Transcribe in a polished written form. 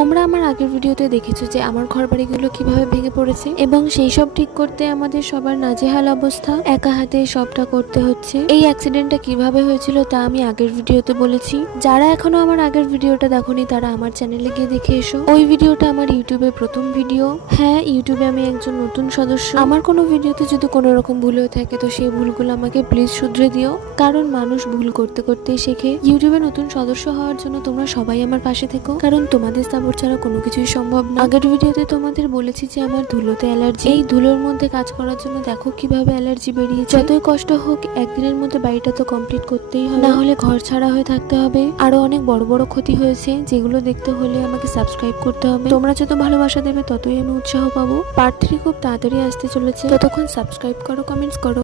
তোমরা আমার আগের ভিডিওতে দেখেছো যে আমার ঘরবাড়িগুলো কিভাবে ভেঙে পড়েছে এবং সেই সব ঠিক করতে আমাদের সবার নাজেহাল অবস্থা, একা হাতে সবটা করতে হচ্ছে। এই অ্যাক্সিডেন্টটা কিভাবে হয়েছিল তা আমি আগের ভিডিওতে বলেছি। যারা এখনো আমার আগের ভিডিওটা দেখোনি তারা আমার চ্যানেলে গিয়ে দেখে এসো। ওই ভিডিওটা আমার ইউটিউবের প্রথম ভিডিও। হ্যাঁ, ইউটিউবে আমি একজন নতুন সদস্য। আমার কোনো ভিডিওতে যদি কোনো রকম ভুল হয়ে থাকে তো সেই ভুলগুলো আমাকে প্লিজ শুধরে দিও, কারণ মানুষ ভুল করতে করতেই শেখে। ইউটিউবে নতুন সদস্য হওয়ার জন্য তোমরা সবাই আমার পাশে থেকো, কারণ তোমাদের সাপোর্ট ছাড়া কোনো কিছুই সম্ভব না। আগের ভিডিওতে তোমাদের বলেছি যে আমার ধুলোতে অ্যালার্জি। এই ধুলোর মধ্যে কাজ করার জন্য দেখো কিভাবে অ্যালার্জি বেরিয়েছে। যতই কষ্ট হোক একদিনের মধ্যে বাড়িটা তো কমপ্লিট করতেই হবে, না হলে ঘর ছাড়া হয়ে থাকতে হবে। আরো অনেক বড় বড় ক্ষতি হয়েছে, যেগুলো দেখতে হলে আমাকে সাবস্ক্রাইব করতে হবে। তোমরা যত ভালোবাসা দেবে ততই আমি উৎসাহ পাবো। পার্ট 3 খুব তাড়াতাড়ি আসতে চলেছে, ততক্ষণ সাবস্ক্রাইব করো, কমেন্টস করো।